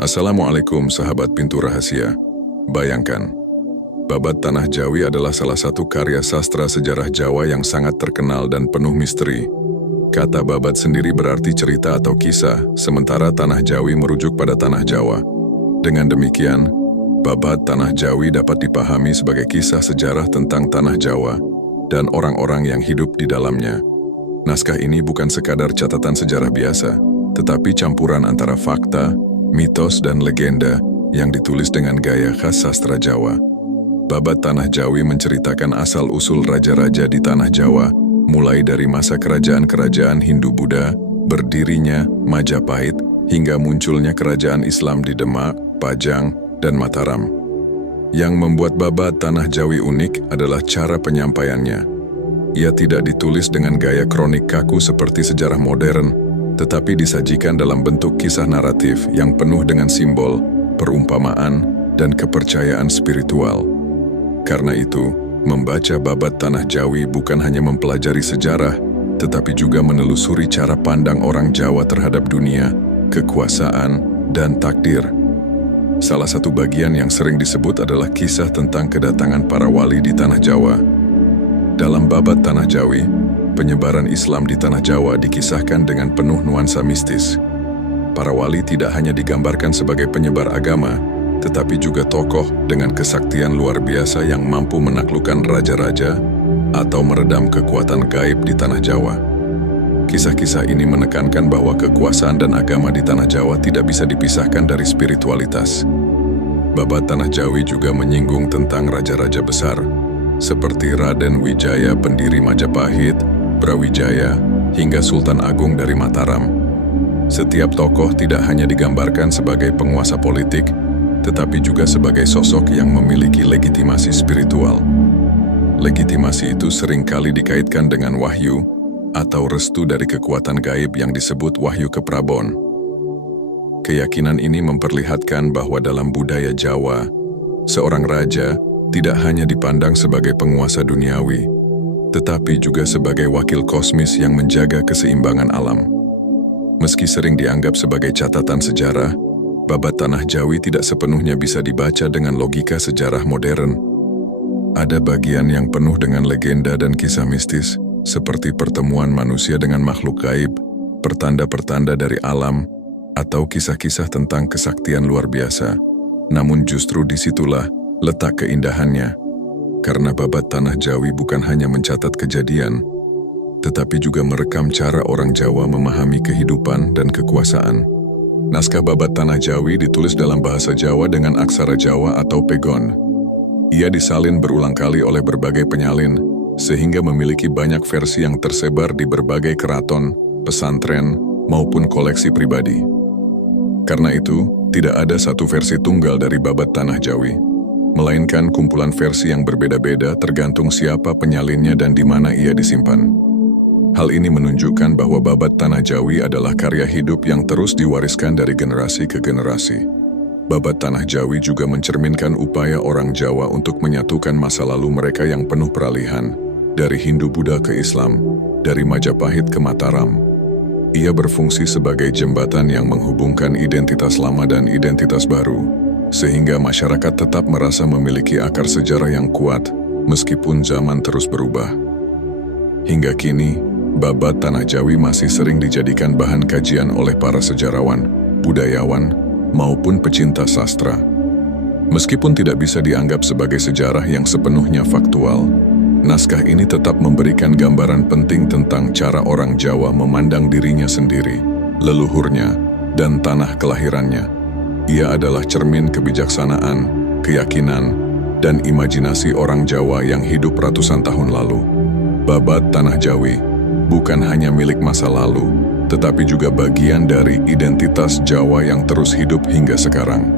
Assalamualaikum sahabat Pintu Rahasia. Bayangkan, Babat Tanah Jawi adalah salah satu karya sastra sejarah Jawa yang sangat terkenal dan penuh misteri. Kata Babat sendiri berarti cerita atau kisah, sementara Tanah Jawi merujuk pada Tanah Jawa. Dengan demikian, Babat Tanah Jawi dapat dipahami sebagai kisah sejarah tentang Tanah Jawa dan orang-orang yang hidup di dalamnya. Naskah ini bukan sekadar catatan sejarah biasa, tetapi campuran antara fakta, mitos, dan legenda yang ditulis dengan gaya khas sastra Jawa. Babat Tanah Jawi menceritakan asal-usul raja-raja di Tanah Jawa, mulai dari masa kerajaan-kerajaan Hindu-Buddha, berdirinya Majapahit, hingga munculnya kerajaan Islam di Demak, Pajang, dan Mataram. Yang membuat Babat Tanah Jawi unik adalah cara penyampaiannya. Ia tidak ditulis dengan gaya kronik kaku seperti sejarah modern, tetapi disajikan dalam bentuk kisah naratif yang penuh dengan simbol, perumpamaan, dan kepercayaan spiritual. Karena itu, membaca Babat Tanah Jawi bukan hanya mempelajari sejarah, tetapi juga menelusuri cara pandang orang Jawa terhadap dunia, kekuasaan, dan takdir. Salah satu bagian yang sering disebut adalah kisah tentang kedatangan para wali di Tanah Jawa. Dalam Babat Tanah Jawi, penyebaran Islam di Tanah Jawa dikisahkan dengan penuh nuansa mistis. Para wali tidak hanya digambarkan sebagai penyebar agama, tetapi juga tokoh dengan kesaktian luar biasa yang mampu menaklukkan raja-raja atau meredam kekuatan gaib di Tanah Jawa. Kisah-kisah ini menekankan bahwa kekuasaan dan agama di Tanah Jawa tidak bisa dipisahkan dari spiritualitas. Babat Tanah Jawi juga menyinggung tentang raja-raja besar, seperti Raden Wijaya pendiri Majapahit, Brawijaya, hingga Sultan Agung dari Mataram. Setiap tokoh tidak hanya digambarkan sebagai penguasa politik, tetapi juga sebagai sosok yang memiliki legitimasi spiritual. Legitimasi itu seringkali dikaitkan dengan wahyu atau restu dari kekuatan gaib yang disebut wahyu keprabon. Keyakinan ini memperlihatkan bahwa dalam budaya Jawa, seorang raja tidak hanya dipandang sebagai penguasa duniawi, tetapi juga sebagai wakil kosmis yang menjaga keseimbangan alam. Meski sering dianggap sebagai catatan sejarah, Babat Tanah Jawi tidak sepenuhnya bisa dibaca dengan logika sejarah modern. Ada bagian yang penuh dengan legenda dan kisah mistis, seperti pertemuan manusia dengan makhluk gaib, pertanda-pertanda dari alam, atau kisah-kisah tentang kesaktian luar biasa. Namun justru disitulah letak keindahannya. Karena Babat Tanah Jawi bukan hanya mencatat kejadian, tetapi juga merekam cara orang Jawa memahami kehidupan dan kekuasaan. Naskah Babat Tanah Jawi ditulis dalam bahasa Jawa dengan aksara Jawa atau pegon. Ia disalin berulang kali oleh berbagai penyalin, sehingga memiliki banyak versi yang tersebar di berbagai keraton, pesantren, maupun koleksi pribadi. Karena itu, tidak ada satu versi tunggal dari Babat Tanah Jawi, melainkan kumpulan versi yang berbeda-beda tergantung siapa penyalinnya dan di mana ia disimpan. Hal ini menunjukkan bahwa Babat Tanah Jawi adalah karya hidup yang terus diwariskan dari generasi ke generasi. Babat Tanah Jawi juga mencerminkan upaya orang Jawa untuk menyatukan masa lalu mereka yang penuh peralihan, dari Hindu-Buddha ke Islam, dari Majapahit ke Mataram. Ia berfungsi sebagai jembatan yang menghubungkan identitas lama dan identitas baru, sehingga masyarakat tetap merasa memiliki akar sejarah yang kuat, meskipun zaman terus berubah. Hingga kini, Babat Tanah Jawi masih sering dijadikan bahan kajian oleh para sejarawan, budayawan, maupun pecinta sastra. Meskipun tidak bisa dianggap sebagai sejarah yang sepenuhnya faktual, naskah ini tetap memberikan gambaran penting tentang cara orang Jawa memandang dirinya sendiri, leluhurnya, dan tanah kelahirannya. Ia adalah cermin kebijaksanaan, keyakinan, dan imajinasi orang Jawa yang hidup ratusan tahun lalu. Babat Tanah Jawi bukan hanya milik masa lalu, tetapi juga bagian dari identitas Jawa yang terus hidup hingga sekarang.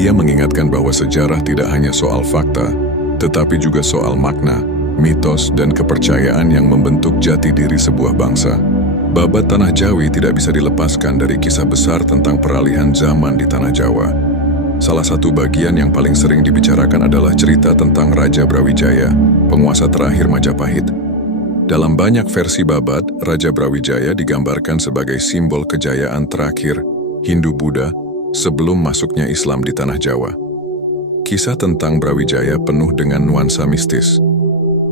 Ia mengingatkan bahwa sejarah tidak hanya soal fakta, tetapi juga soal makna, mitos, dan kepercayaan yang membentuk jati diri sebuah bangsa. Babat Tanah Jawi tidak bisa dilepaskan dari kisah besar tentang peralihan zaman di Tanah Jawa. Salah satu bagian yang paling sering dibicarakan adalah cerita tentang Raja Brawijaya, penguasa terakhir Majapahit. Dalam banyak versi Babat, Raja Brawijaya digambarkan sebagai simbol kejayaan terakhir Hindu-Buddha sebelum masuknya Islam di tanah Jawa. Kisah tentang Brawijaya penuh dengan nuansa mistis.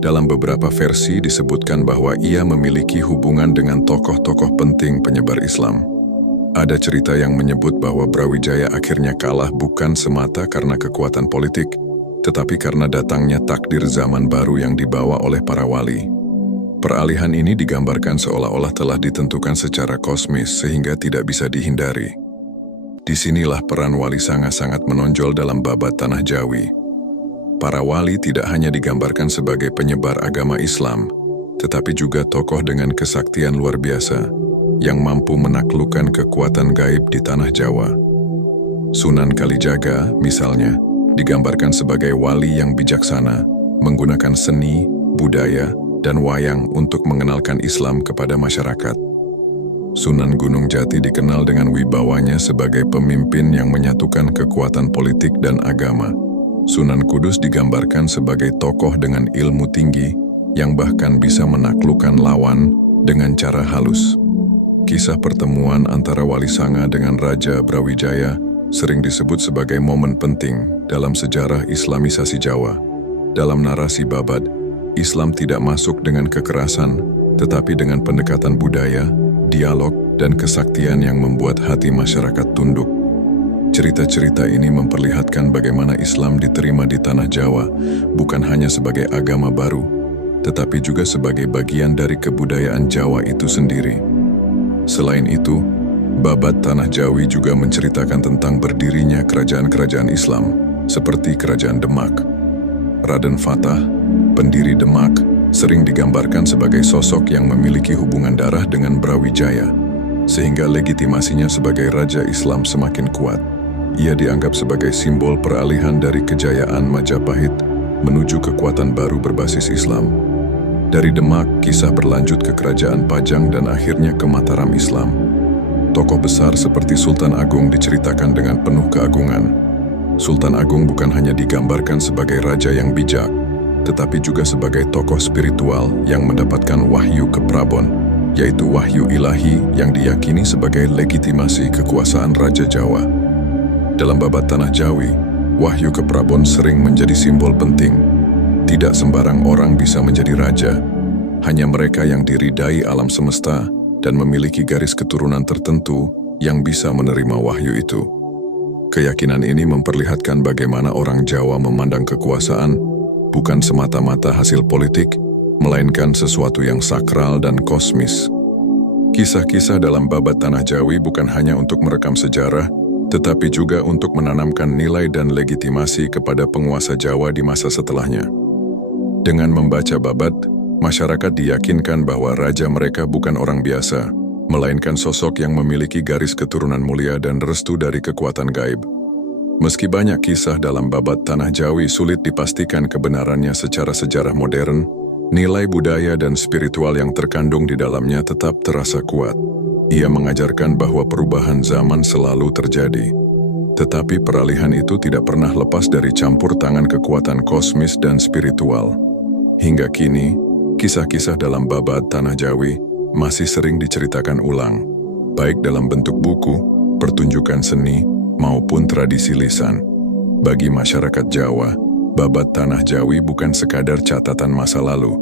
Dalam beberapa versi disebutkan bahwa ia memiliki hubungan dengan tokoh-tokoh penting penyebar Islam. Ada cerita yang menyebut bahwa Brawijaya akhirnya kalah bukan semata karena kekuatan politik, tetapi karena datangnya takdir zaman baru yang dibawa oleh para wali. Peralihan ini digambarkan seolah-olah telah ditentukan secara kosmis sehingga tidak bisa dihindari. Disinilah peran Wali Sanga sangat menonjol dalam babat Tanah Jawi. Para wali tidak hanya digambarkan sebagai penyebar agama Islam, tetapi juga tokoh dengan kesaktian luar biasa yang mampu menaklukkan kekuatan gaib di Tanah Jawa. Sunan Kalijaga, misalnya, digambarkan sebagai wali yang bijaksana, menggunakan seni, budaya, dan wayang untuk mengenalkan Islam kepada masyarakat. Sunan Gunung Jati dikenal dengan wibawanya sebagai pemimpin yang menyatukan kekuatan politik dan agama. Sunan Kudus digambarkan sebagai tokoh dengan ilmu tinggi yang bahkan bisa menaklukkan lawan dengan cara halus. Kisah pertemuan antara Wali Sanga dengan Raja Brawijaya sering disebut sebagai momen penting dalam sejarah Islamisasi Jawa. Dalam narasi babat, Islam tidak masuk dengan kekerasan, tetapi dengan pendekatan budaya, dialog, dan kesaktian yang membuat hati masyarakat tunduk. Cerita-cerita ini memperlihatkan bagaimana Islam diterima di Tanah Jawa, bukan hanya sebagai agama baru, tetapi juga sebagai bagian dari kebudayaan Jawa itu sendiri. Selain itu, babat Tanah Jawi juga menceritakan tentang berdirinya kerajaan-kerajaan Islam, seperti Kerajaan Demak. Raden Fatah, pendiri Demak, sering digambarkan sebagai sosok yang memiliki hubungan darah dengan Brawijaya, sehingga legitimasinya sebagai Raja Islam semakin kuat. Ia dianggap sebagai simbol peralihan dari kejayaan Majapahit menuju kekuatan baru berbasis Islam. Dari Demak, kisah berlanjut ke Kerajaan Pajang dan akhirnya ke Mataram Islam. Tokoh besar seperti Sultan Agung diceritakan dengan penuh keagungan. Sultan Agung bukan hanya digambarkan sebagai raja yang bijak, tetapi juga sebagai tokoh spiritual yang mendapatkan wahyu ke Prabon, yaitu wahyu ilahi yang diyakini sebagai legitimasi kekuasaan Raja Jawa. Dalam babat Tanah Jawi, wahyu ke Prabon sering menjadi simbol penting. Tidak sembarang orang bisa menjadi raja, hanya mereka yang diridai alam semesta dan memiliki garis keturunan tertentu yang bisa menerima wahyu itu. Keyakinan ini memperlihatkan bagaimana orang Jawa memandang kekuasaan bukan semata-mata hasil politik, melainkan sesuatu yang sakral dan kosmis. Kisah-kisah dalam babat Tanah Jawi bukan hanya untuk merekam sejarah, tetapi juga untuk menanamkan nilai dan legitimasi kepada penguasa Jawa di masa setelahnya. Dengan membaca babat, masyarakat diyakinkan bahwa raja mereka bukan orang biasa, melainkan sosok yang memiliki garis keturunan mulia dan restu dari kekuatan gaib. Meski banyak kisah dalam babat Tanah Jawi sulit dipastikan kebenarannya secara sejarah modern, nilai budaya dan spiritual yang terkandung di dalamnya tetap terasa kuat. Ia mengajarkan bahwa perubahan zaman selalu terjadi, tetapi peralihan itu tidak pernah lepas dari campur tangan kekuatan kosmis dan spiritual. Hingga kini, kisah-kisah dalam babat Tanah Jawi masih sering diceritakan ulang, baik dalam bentuk buku, pertunjukan seni, maupun tradisi lisan. Bagi masyarakat Jawa, babat Tanah Jawi bukan sekadar catatan masa lalu,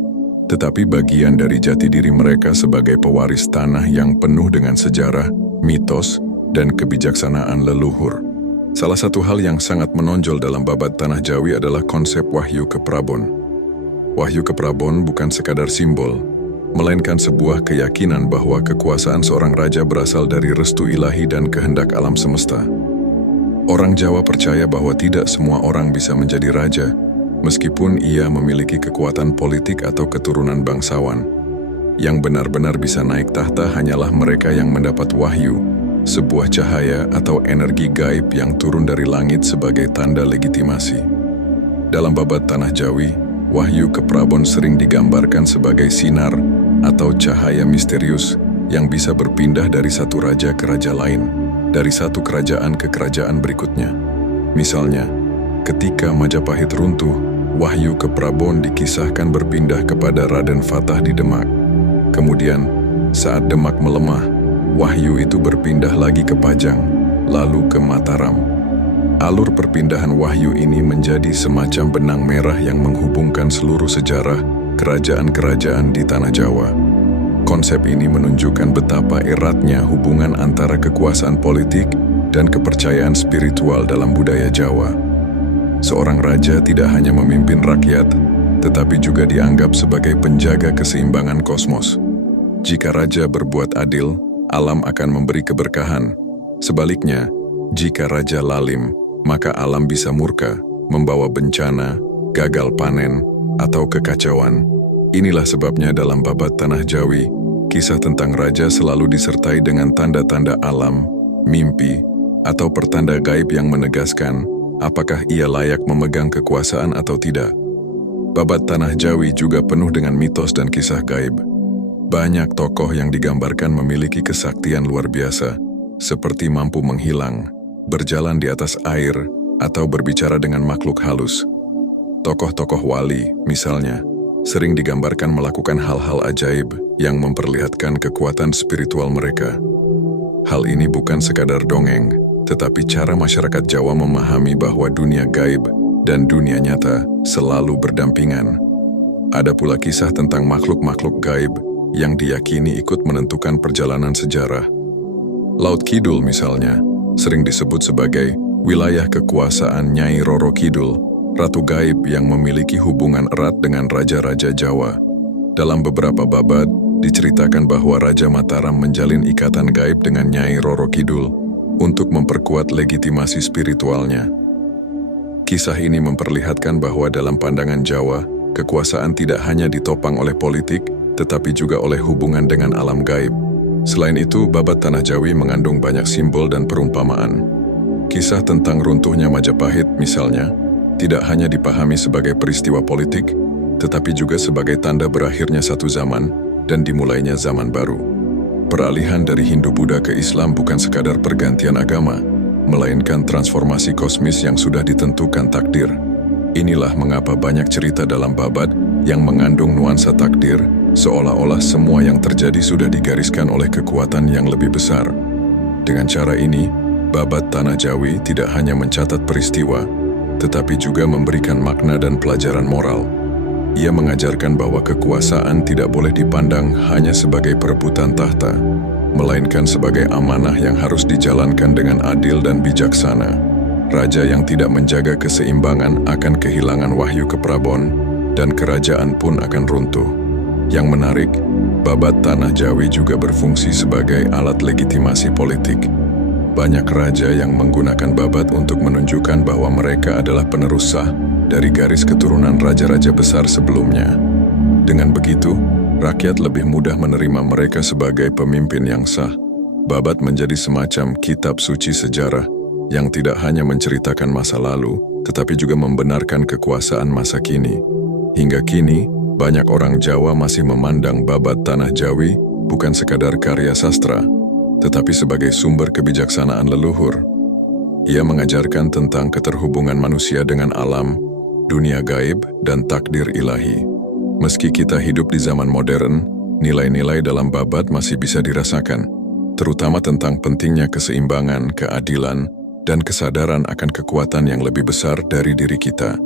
tetapi bagian dari jati diri mereka sebagai pewaris tanah yang penuh dengan sejarah, mitos, dan kebijaksanaan leluhur. Salah satu hal yang sangat menonjol dalam babat Tanah Jawi adalah konsep wahyu ke Prabon. Wahyu ke Prabon bukan sekadar simbol, melainkan sebuah keyakinan bahwa kekuasaan seorang raja berasal dari restu ilahi dan kehendak alam semesta. Orang Jawa percaya bahwa tidak semua orang bisa menjadi raja, meskipun ia memiliki kekuatan politik atau keturunan bangsawan. Yang benar-benar bisa naik tahta hanyalah mereka yang mendapat wahyu, sebuah cahaya atau energi gaib yang turun dari langit sebagai tanda legitimasi. Dalam babat Tanah Jawi, wahyu ke Prabon sering digambarkan sebagai sinar atau cahaya misterius yang bisa berpindah dari satu raja ke raja lain, dari satu kerajaan ke kerajaan berikutnya. Misalnya, ketika Majapahit runtuh, wahyu ke Prabon dikisahkan berpindah kepada Raden Fatah di Demak. Kemudian, saat Demak melemah, wahyu itu berpindah lagi ke Pajang, lalu ke Mataram. Alur perpindahan wahyu ini menjadi semacam benang merah yang menghubungkan seluruh sejarah kerajaan-kerajaan di Tanah Jawa. Konsep ini menunjukkan betapa eratnya hubungan antara kekuasaan politik dan kepercayaan spiritual dalam budaya Jawa. Seorang raja tidak hanya memimpin rakyat, tetapi juga dianggap sebagai penjaga keseimbangan kosmos. Jika raja berbuat adil, alam akan memberi keberkahan. Sebaliknya, jika raja lalim, maka alam bisa murka, membawa bencana, gagal panen, atau kekacauan. Inilah sebabnya dalam Babad Tanah Jawi, kisah tentang raja selalu disertai dengan tanda-tanda alam, mimpi, atau pertanda gaib yang menegaskan apakah ia layak memegang kekuasaan atau tidak. Babad Tanah Jawi juga penuh dengan mitos dan kisah gaib. Banyak tokoh yang digambarkan memiliki kesaktian luar biasa, seperti mampu menghilang, berjalan di atas air, atau berbicara dengan makhluk halus. Tokoh-tokoh wali, misalnya, sering digambarkan melakukan hal-hal ajaib yang memperlihatkan kekuatan spiritual mereka. Hal ini bukan sekadar dongeng, tetapi cara masyarakat Jawa memahami bahwa dunia gaib dan dunia nyata selalu berdampingan. Ada pula kisah tentang makhluk-makhluk gaib yang diyakini ikut menentukan perjalanan sejarah. Laut Kidul misalnya, sering disebut sebagai wilayah kekuasaan Nyai Roro Kidul, ratu gaib yang memiliki hubungan erat dengan raja-raja Jawa. Dalam beberapa babad, diceritakan bahwa Raja Mataram menjalin ikatan gaib dengan Nyai Roro Kidul untuk memperkuat legitimasi spiritualnya. Kisah ini memperlihatkan bahwa dalam pandangan Jawa, kekuasaan tidak hanya ditopang oleh politik, tetapi juga oleh hubungan dengan alam gaib. Selain itu, Babad Tanah Jawi mengandung banyak simbol dan perumpamaan. Kisah tentang runtuhnya Majapahit, misalnya, tidak hanya dipahami sebagai peristiwa politik, tetapi juga sebagai tanda berakhirnya satu zaman dan dimulainya zaman baru. Peralihan dari Hindu-Buddha ke Islam bukan sekadar pergantian agama, melainkan transformasi kosmis yang sudah ditentukan takdir. Inilah mengapa banyak cerita dalam babad yang mengandung nuansa takdir, seolah-olah semua yang terjadi sudah digariskan oleh kekuatan yang lebih besar. Dengan cara ini, Babad Tanah Jawi tidak hanya mencatat peristiwa, tetapi juga memberikan makna dan pelajaran moral. Ia mengajarkan bahwa kekuasaan tidak boleh dipandang hanya sebagai perebutan tahta, melainkan sebagai amanah yang harus dijalankan dengan adil dan bijaksana. Raja yang tidak menjaga keseimbangan akan kehilangan wahyu keprabon, dan kerajaan pun akan runtuh. Yang menarik, Babad Tanah Jawi juga berfungsi sebagai alat legitimasi politik. Banyak raja yang menggunakan babad untuk menunjukkan bahwa mereka adalah penerus sah dari garis keturunan raja-raja besar sebelumnya. Dengan begitu, rakyat lebih mudah menerima mereka sebagai pemimpin yang sah. Babad menjadi semacam kitab suci sejarah yang tidak hanya menceritakan masa lalu, tetapi juga membenarkan kekuasaan masa kini. Hingga kini, banyak orang Jawa masih memandang Babad Tanah Jawi bukan sekadar karya sastra, tetapi sebagai sumber kebijaksanaan leluhur. Ia mengajarkan tentang keterhubungan manusia dengan alam, dunia gaib, dan takdir ilahi. Meski kita hidup di zaman modern, nilai-nilai dalam babad masih bisa dirasakan, terutama tentang pentingnya keseimbangan, keadilan, dan kesadaran akan kekuatan yang lebih besar dari diri kita.